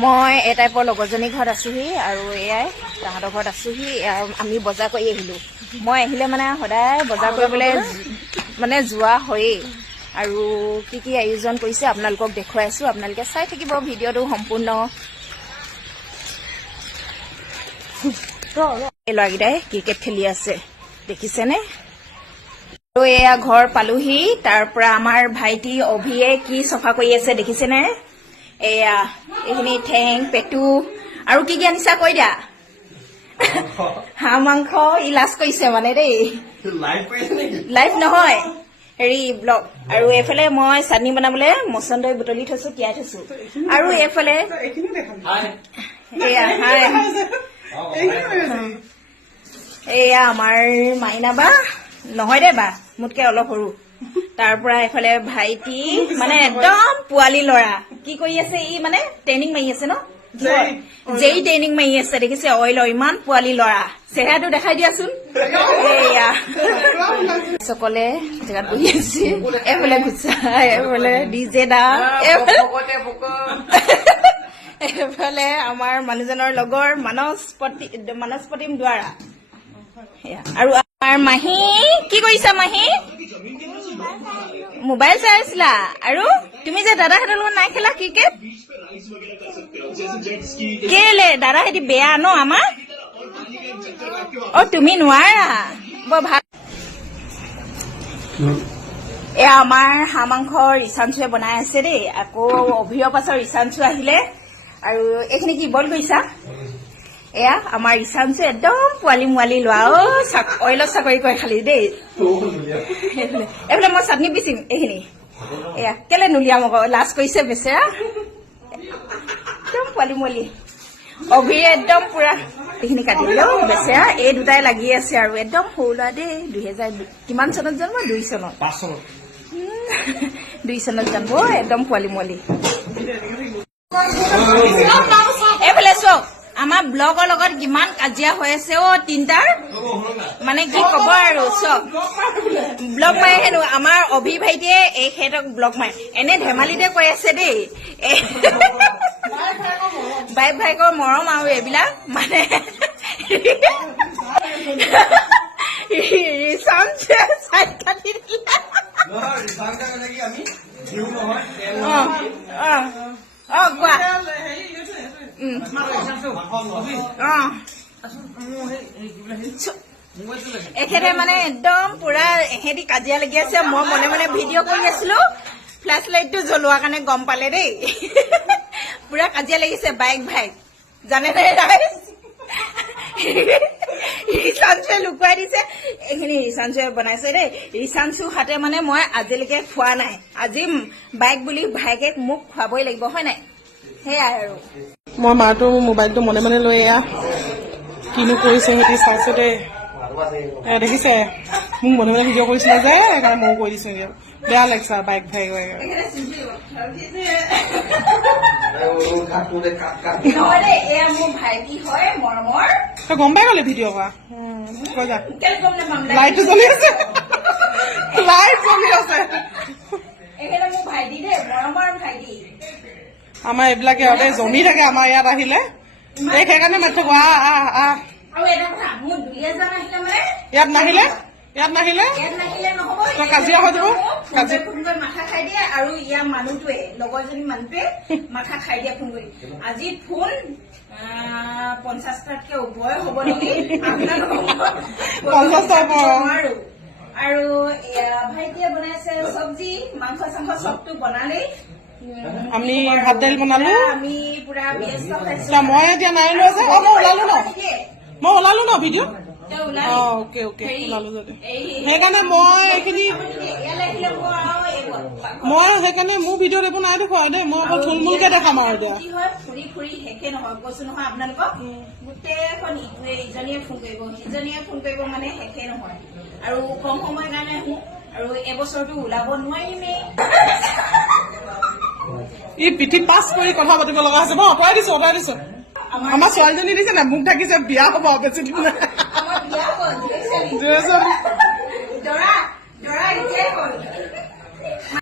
মই এই টাইপৰ লগৰজনী ঘৰত আছোহি আৰু এয়াই তাহাঁতৰ ঘৰত আছোহি। আমি বজাৰ কৰি আহিলোঁ। মই আহিলে মানে সদায় বজাৰ কৰিবলৈ মানে যোৱা হয়েই। আৰু কি কি আয়োজন কৰিছে আপোনালোকক দেখুৱাই আছোঁ। আপোনালোকে চাই থাকিব ভিডিঅ'টো সম্পূৰ্ণ। এই ল'ৰাকেইটাই ক্ৰিকেট খেলি আছে দেখিছেনে? আৰু এয়া ঘৰ পালোহি। তাৰ পৰা আমাৰ ভাইটি অভিয়ে কি চফা কৰি আছে দেখিছেনে? এয়া এইখিনি ঠেং পেটু আৰু কি কি আনিছা কৈ দিয়া। হাঁহ মাংস ই লাজ কৰিছে মানে দেই। লাইভ নহয় হেৰি ব্লগ। আৰু এইফালে মই চাটনি বনাবলৈ মচন্দৈ বুটলি থৈছো, তিয়াই থৈছো। আৰু এইফালে এয়া এয়া আমাৰ মাইনা বা নহয় দে বা মোতকে অলপ সৰু। তাৰ পৰা এইফালে ভাইটি মানে একদম পোৱালি ল'ৰা কি কৰি আছে ই মানে ট্ৰেইনিং মাৰি আছে ন? যেই ট্ৰেইনিং মাৰি আছে দেখিছে অইলৰ ইমান পোৱালি ল'ৰা। চেহেৰাটো দেখাই দিয়াচোন। এয়া সকলে জেগাত বহি আছে। এইফালে ঘুচা, এইফালে ডিজে দা, এইফালে আমাৰ মানুহজনৰ লগৰ মানস প্ৰতিম দ্বাৰা। আৰু আমাৰ মাহী কি কৰিছা? মাহী মোবাইল চাই আছিলা। আৰু তুমি যে দাদাহঁতৰ লগত নাই খেলা ক্ৰিকেট কেলে? দাদাহেঁতি বেয়া ন আমাৰ? তুমি নোৱাৰা বৰ ভাল। এয়া আমাৰ হাঁহ মাংস ৰিচাঞ্চুৱে বনাই আছে দেই। আকৌ অভিৰৰ পাছৰ ৰিচাঞ্চু আহিলে। আৰু এইখিনি কি বইল কৰিছা? এয়া আমাৰ ৰিচাঞ্চু একদম পোৱালি মোৱালি লোৱা অইলত চাকৰি কৰে খালি দেই। এইফালে মই চাটনি পিচিম এইখিনি। এয়া কেলে নুলিয়াম আকৌ, লাজ কৰিছে বেচেৰা। একদম পোৱালি মোৱালি। অভিৰে একদম পুৰা এইখিনি কাটি দিলো বেচেৰা। এই দুটাই লাগি আছে আৰু একদম সৰু ল'ৰা দেই। 2000 কিমান চনত জন্ম? 2 চনত 2 চনত জন্ম। একদম পোৱালি মোৱালি। এইফালে চক আমাৰ ব্লগৰ লগত কিমান কাজিয়া হৈ আছে তিনটাৰ মানে কি কব আৰু। চব ব্লগ মাৰে হেনো আমাৰ অভি ভাইটিয়ে এই সিহঁতক ব্লগ মাৰে। এনে ধেমালিতে কৈ আছে দেই। বাইক ভাইকৰ মৰম আৰু এইবিলাক মানে চাই কাটি দিলে। কোৱা। এখেতে মানে একদম পুৰা এহেঁতি কাজিয়া লাগি আছে। মই মনে মনে ভিডিঅ' কৰি আছিলো। ফ্লেছ লাইটটো জ্বলোৱাৰ কাৰণে গম পালে দেই। পুৰা কাজিয়া লাগিছে বাইক ভাইক জানে নাই? ৰিচাঞ্চুৱে লুকুৱাই দিছে। এইখিনি ৰিচাঞ্চুৱে বনাইছে দেই। ৰিচাঞ্চু হাতে মানে মই আজিলৈকে খোৱা নাই। আজি বাইক বুলি ভাইকে মোক খুৱাবই লাগিব হয় নাই? সেয়াই আৰু মই মাৰটো মোবাইলটো মনে মনে লৈ এয়া কিনো কৰিছে সিহঁতি চাইছো দেই। দেখিছে মোক মনে মনে ভিডিঅ' কৰিছিলে যে সেইকাৰণে ময়ো কৰি দিছো। বেয়া লাগিছে বাইক ভাই গম পাই গ'লে ভিডিঅ' কৰা লাইটটো জ্বলি আছে। লাইট জ্বলি আছে। আমাৰ এইবিলাকে জমি থাকে আমাৰ ইয়াত আহিলে। সেইকাৰণে মাতি থাকো ইয়াত নাহিলে কাজিয়া হৈ যাব। মাথা খাই দিয়ে আৰু ইয়াৰ মানুহটোৱে লগৰজনী মানুহটোৱে মাথা খাই দিয়ে ফোন কৰি। আজি ফোন 50টাতকে ওপৰে হ'ব নেকি? আৰু ভাইটিয়ে বনাইছে চব্জি মাংস চাংস চবটো বনালেই। আমি ভাত দাইল বনালো। আমি পুৰা ব্যস্ত খাইছো। মই এতিয়া নাই লোৱা যে মই ওলালো ন ভিডিঅ'। সেইকাৰণে মই এইখিনি সেইকাৰণে মোৰ ভিডিঅ'ত এইবোৰ নাই দেখুৱাই দেই। মই অকল থুলমূলকে দেখাম আৰু এতিয়া ফুৰি ফুৰি শেষে নহয় কৈছো নহয় আপোনালোকক। গোটেইখন ইজনীয়ে ফোন কৰিব সিজনীয়ে ফোন কৰিব মানে শেষে নহয়। আৰু কম সময়ৰ কাৰণে আহো আৰু এবছৰটো ওলাব নোৱাৰিমেই। ই পিঠি পাছ কৰি কথা পাতিব লগা হৈছে। মই অঁতৰাই দিছো। আমাৰ ছোৱালীজনী দিছে না মোক ঢাকিছে। বিয়া হব বেছি দিন নাই।